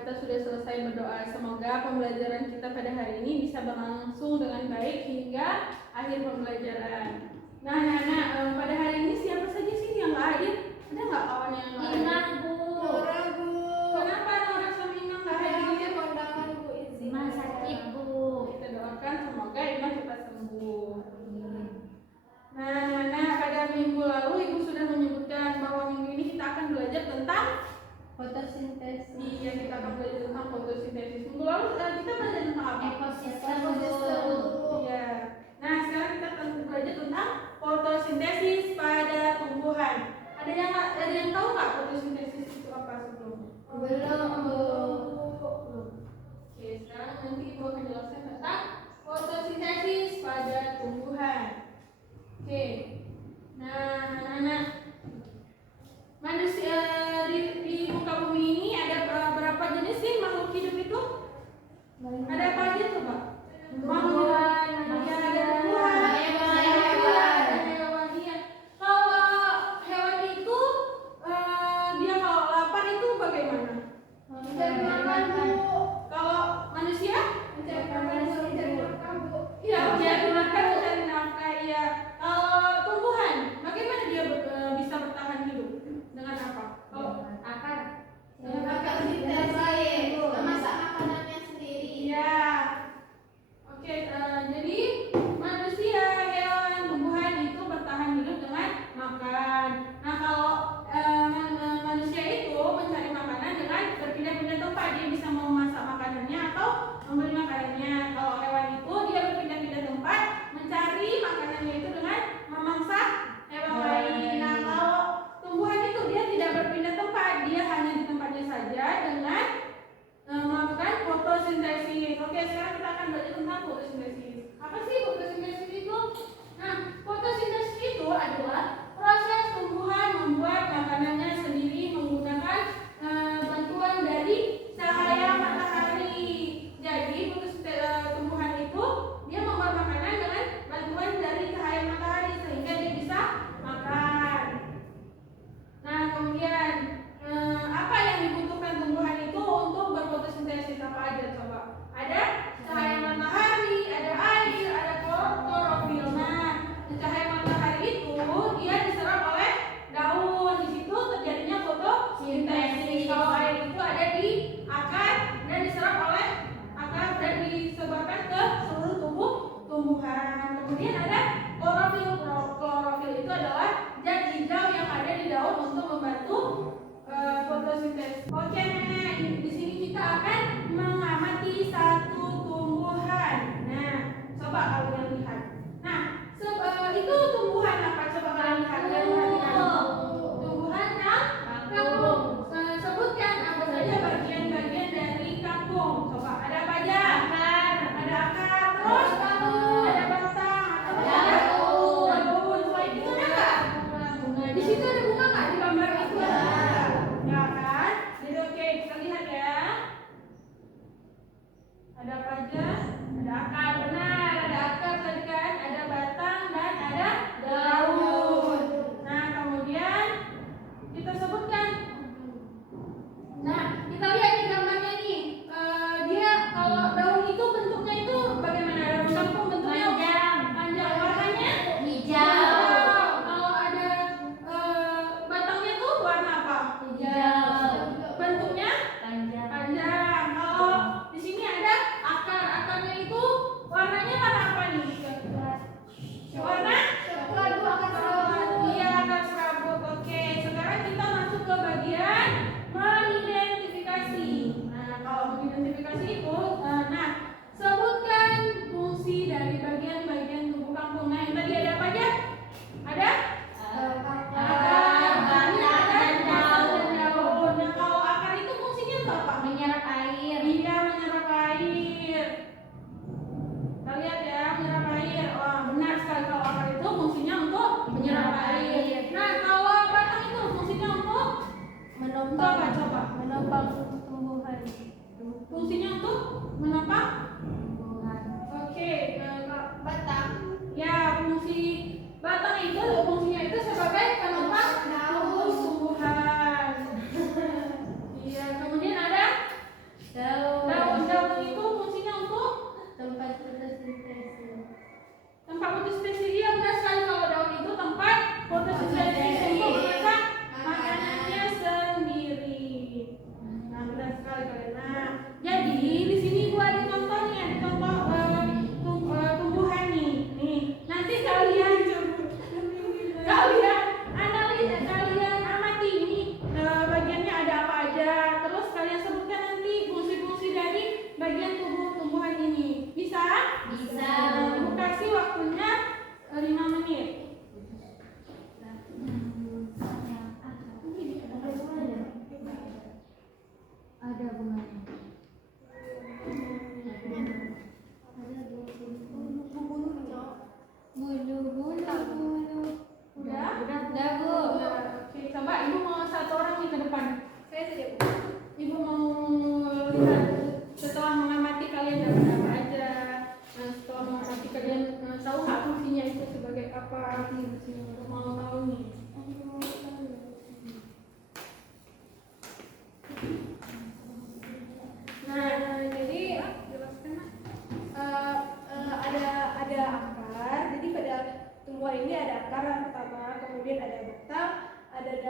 kita sudah selesai berdoa. Semoga pembelajaran kita pada hari ini bisa berlangsung dengan baik hingga akhir pembelajaran. Nah, anak-anak, pada hari ini siapa saja sih yang nggak hadir? Ada nggak kawan yang nggak hadir? Inang, Bu. Nora, Bu. Kenapa Nora sama Inang nggak hadir? Kondangan Bu izin. Ima sakit, Bu. Kita doakan semoga Inang cepat sembuh. Nah, anak-anak, pada minggu lalu Ibu sudah menyebutkan bahwa minggu ini kita akan belajar tentang Fotosintesis. Iya, kita akan belajar tentang fotosintesis. Minggu lalu kita belajar tentang apa? Ekosistem. Iya. Nah, sekarang kita akan belajar tentang fotosintesis pada tumbuhan. Ada yang tahu nggak fotosintesis itu apa sebelumnya? Belum. Oke, sekarang nanti Ibu akan jelaskan tentang fotosintesis pada tumbuhan. Oke. Nah, manusia di muka bumi ini ada berapa jenis sih makhluk hidup itu? Ada apa aja coba? Makhluk, ya ada tumbuhan, ada hewan. Iya. Kalau hewan itu dia kalau lapar itu bagaimana? Mencari makan, Bu. Kalau manusia? Mencari makan, Bu. Iya, mencari makan, mencari nafkah. Iya. Kalau tumbuhan, bagaimana dia bisa bertahan hidup? Dengan apa? Kalau Akar. dengan Akar akar terbaik. Memasak makanannya sendiri. Iya. Oke,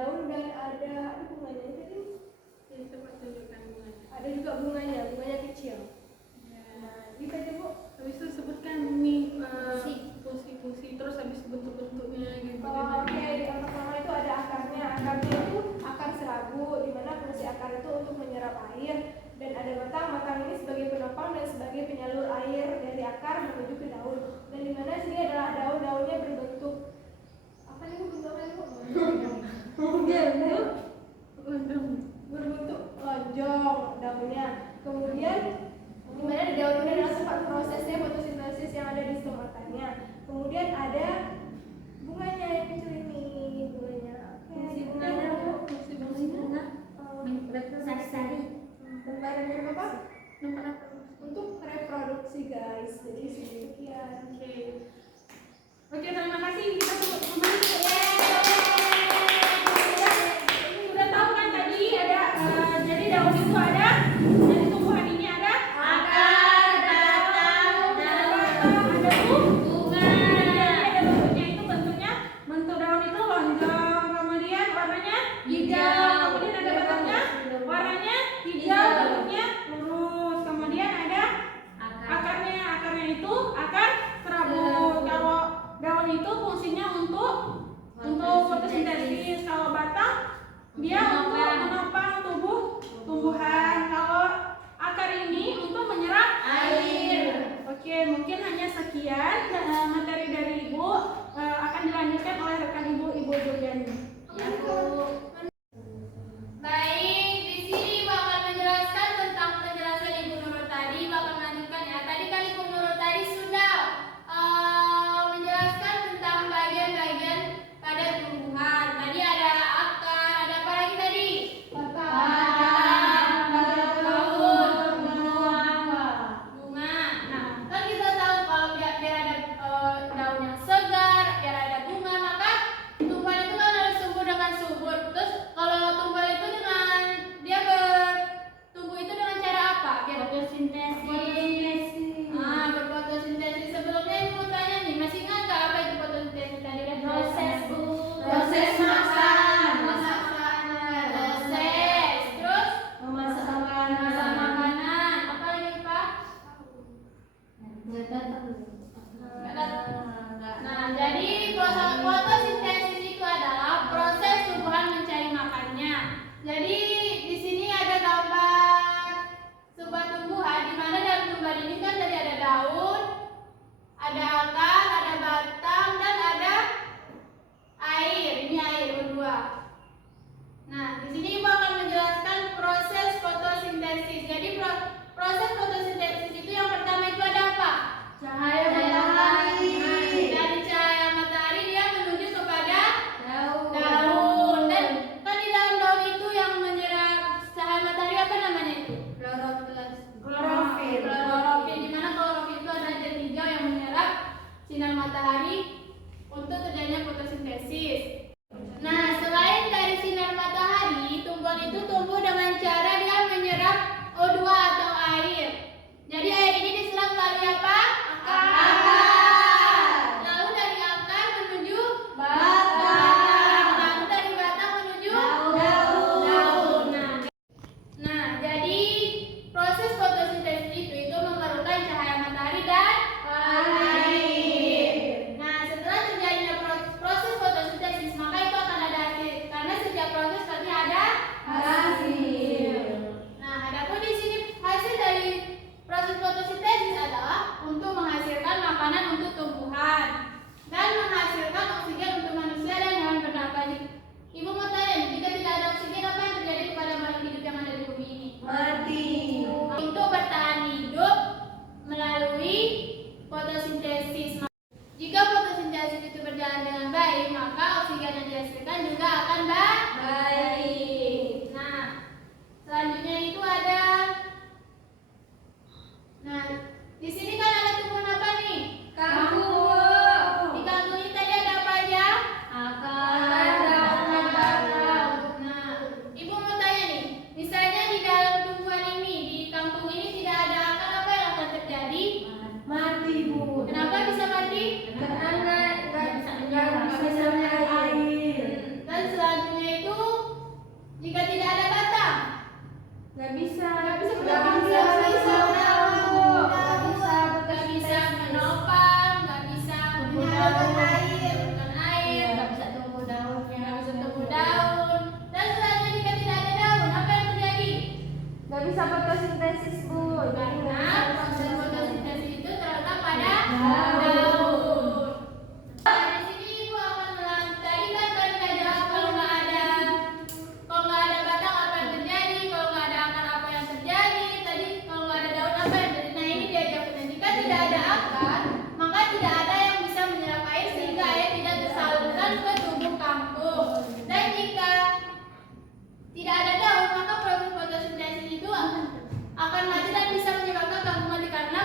daun dan ada bunganya tadi. Jadi coba tunjukkan bunganya. Ada juga bunganya kecil. Nah, gitu aja Bu. Habis itu sebutkan nih fungsi-fungsi, terus habis bentuk-bentuknya gitu. Oke, yang pertama itu ada akarnya. Akarnya itu akar serabut, di mana fungsi akar itu untuk menyerap air, dan ada batang. Batang ini sebagai penopang dan sebagai penyalur air dari akar menuju ke daun. Dan di mana sini adalah daun-daunnya berbentuk apa nih Bu bentuknya Bu? Berbentuk lonjong daunnya. Kemudian di mana di daun ini adalah tempat prosesnya fotosintesis yang ada di stomatanya. Kemudian ada bunganya yang kecil ini, bunganya. Fungsi bunganya Bu. Fungsi bunga Sari-sari. Gambarannya apa? tempat apa? Untuk reproduksi guys. Jadi sekian. Oke, terima kasih. Kita tunggu kembali. Sudah tahu kan tadi ada jadi daun itu ada, jadi tumbuhan ini ada akar, batang, ada bunga. Ada bentuknya itu bentuk daun itu lonjong, kemudian warnanya hijau, kemudian ada batangnya warnanya hijau, bentuknya lurus, kemudian ada akarnya itu akar serabut. Kalau daun itu fungsinya untuk fotosintesis. Kalau batang dia untuk menopang tumbuhan. Kalau akar ini untuk menyerap air. Oke, mungkin hanya sekian materi dari Ibu, akan dilanjutkan oleh rekan Ibu Juliani. Ya Bu. Baik, di sini Ibu akan menjelaskan tentang penjelasan Ibu Nurul tadi. Ibu akan melanjutkan ya. Tadi kan Ibu Nurul tadi sudah menjelaskan tentang bagian-bagian pada tumbuhan. Tadi ada akar, ada apa lagi tadi? Batang, daun, bunga. Nah, kan kita tahu kalau biar ada daun yang segar, biar ada bunga, maka tumbuhan itu kan harus tumbuh dengan subur. Terus kalau tumbuhan itu dengan dia bertumbuh itu dengan cara apa? Biar fotosintesis. Berfotosintesis. Sebelumnya Ibu tanya nih, masih ingat nggak apa itu fotosintesis tadi? Proses makan. Proses. Terus memasak makanan. Apa lagi Pak? Nah, jadi proses fotosintesis itu adalah proses tumbuhan mencari makannya. Jadi di sini ada gambar sebuah tumbuhan, di mana dalam tumbuhan ini kan tadi ada daun, ada akar, ada batang, dan ada air. Ini air berdua. Nah, di sini Ibu akan menjelaskan proses fotosintesis. Jadi proses fotosintesis itu yang pertama itu ada apa? Cahaya matahari. Dari cahaya matahari dia menuju kepada daun. Dan kan di dalam daun itu yang menyerap cahaya matahari apa namanya itu? Klorofil. Di mana klorofil itu ada zat hijau yang menyerap sinar matahari untuk terjadinya fotosintesis. Nah, selain dari sinar matahari, tumbuhan itu tumbuh dengan cara dia menyerap O2 atau air. Jadi air ini diserap melalui apa? Akar. Nggak bisa. Nggak bisa menopang, nggak bisa menyalurkan air, nggak bisa tumbuh daun. Dan selanjutnya jika tidak ada daun, apa yang terjadi? Nggak bisa fotosintesis, Bu. Karena proses fotosintesis itu terletak pada daun. Nah, di sini Ibu akan tadi kan kita jawab kalau nggak ada batang apa yang terjadi, kalau nggak ada akar apa yang terjadi, tadi kalau nggak ada daun apa yang terjadi. Nah ini dia jawabnya. Jika tidak ada akar, maka tidak ada yang bisa menyerap air sehingga air tidak tersalurkan ke tubuh kangkung. Dan jika tidak ada daun, maka proses fotosintesis itu akan mati dan bisa menyebabkan kangkung mati karena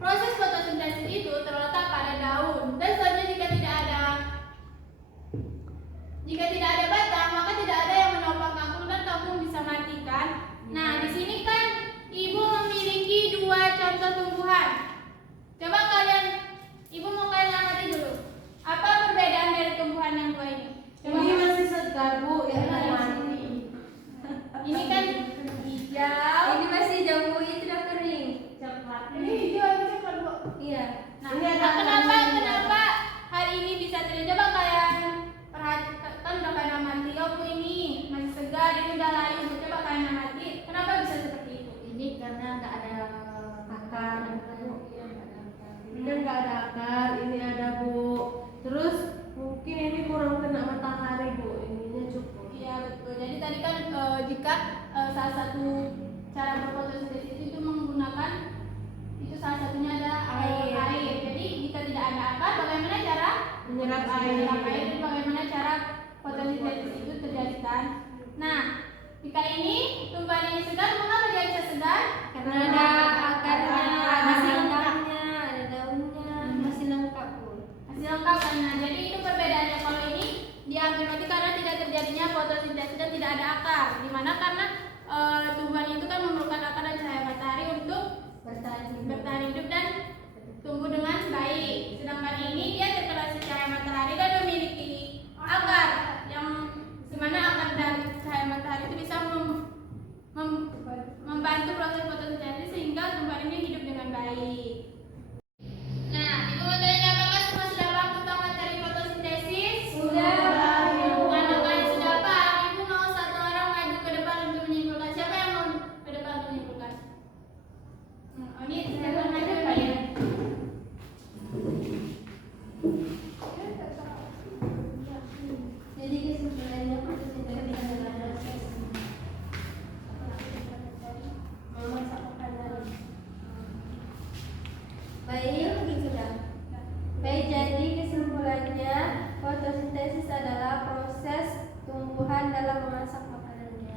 proses fotosintesis itu terletak pada daun. Dan selanjutnya jika tidak ada batang, maka tidak ada yang menopang kangkung dan kangkung bisa mati kan. Nah, di sini kan Ibu memiliki dua contoh tumbuhan. Coba Ibu mau kalian amati dulu. Apa perbedaan dari tumbuhan yang dua ini? Coba. Ini masih segar, Bu. Ya, Ini kan hijau. Ini masih hijau, Bu. Ini tidak kering. Coklat. ini hijau ini coklat, Bu. Iya. Nah, Ini ada kenapa hari ini bisa terjadi? Coba kalian perhatikan, kan udah kalian amati. Oh, Bu, ini masih segar, ini udah layu. Coba kalian amati. Kenapa bisa seperti itu? Ini karena nggak ada akar. Ini nggak ada akar. Ini ada, Bu. Terus mungkin ini kurang kena matahari, Bu. Ininya cukup. Iya, betul. Jadi tadi kan jika salah satu cara berfotosintesis itu menggunakan itu salah satunya ada air. Jadi jika tidak ada akar, bagaimana cara Menyerap air. menyerap air dan bagaimana cara fotosintesis itu terjadi kan? Nah, jika ini tumbuhan ini segar, mengapa dia bisa segar? Karena ada akarnya, masih lengkapnya, ada daunnya, masih lengkap, Bu. Masih lengkap kan? Nah, jadi itu perbedaannya. Kalau ini diambil mati karena tidak terjadinya fotosintesis dan tidak ada akar. Dimana karena tumbuhan itu kan memerlukan akar dan cahaya matahari untuk bertahan hidup dan tumbuh dengan baik. Sedangkan ini dia terkena cahaya matahari dan memiliki akar yang dimana akar dan cahaya matahari itu bisa membantu proses fotosintesis sehingga tumbuhan ini hidup dengan baik. Nah, Ibu mau tanya apakah semua sudah paham tentang materi fotosintesis? Sudah. Karena kalian sudah paham, Ibu mau satu orang maju ke depan untuk menyimpulkan. Siapa yang mau ke depan untuk menyimpulkan? Ini siapa yang maju nih? Jadi kesimpulannya fotosintesis adalah proses memasak makanan. Baik, jadi kesimpulannya fotosintesis adalah proses tumbuhan dalam memasak makanannya.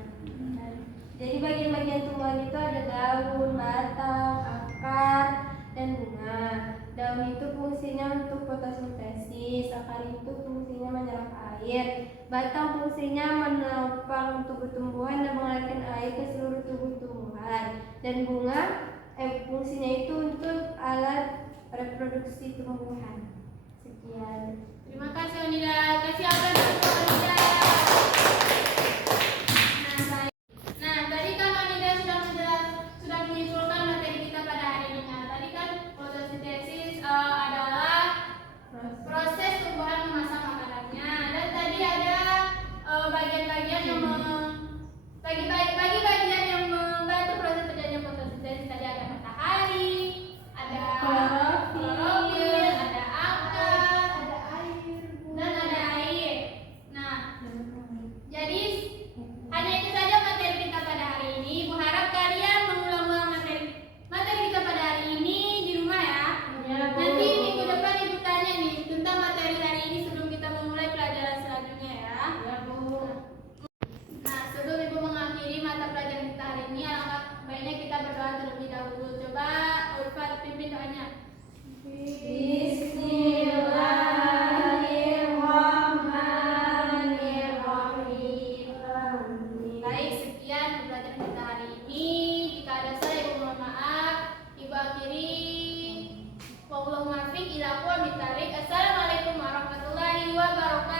Jadi bagian-bagian tumbuhan itu ada daun, batang, akar, dan bunga. Daun itu fungsinya untuk fotosintesis, akar itu fungsinya menyerap air, batang fungsinya menopang tubuh tumbuhan dan mengalirkan air ke seluruh tubuh tumbuhan, dan bunga fungsinya itu untuk alat reproduksi tumbuhan. Sekian. Terima kasih Onida. Kasih aplaus untuk Onida. Nah, tadi kan Onida sudah menyimpulkan materi kita pada hari ini. Nah, tadi kan fotosintesis adalah proses tumbuhan memasak makanannya. Dan tadi ada bagian-bagian yang bagi bagian yang membantu proses terjadinya fotosintesis. Tadi ada matahari, ada klorofil, ada akar, dan ada air. Nah, jadi hanya itu saja materi kita pada hari ini. Ibu harap kalian mengulang-ulang materi kita pada hari ini di rumah ya. Nanti minggu depan Ibu tanya nih tentang materi hari ini sebelum kita memulai pelajaran selanjutnya ya. Nah, sebelum Ibu mengakhiri mata pelajaran kita hari ini, alangkah baiknya kita berdoa terlebih dahulu. Coba Ulfa pimpin doanya. Bismillahirrahmanirrahim. Baik, sekian pembelajaran kita hari ini. Jika ada salah, Ibu mohon maaf. Ibu akhiri. Wallahul muwaffiq ila aqwamit thoriq. Assalamualaikum warahmatullahi wabarakatuh.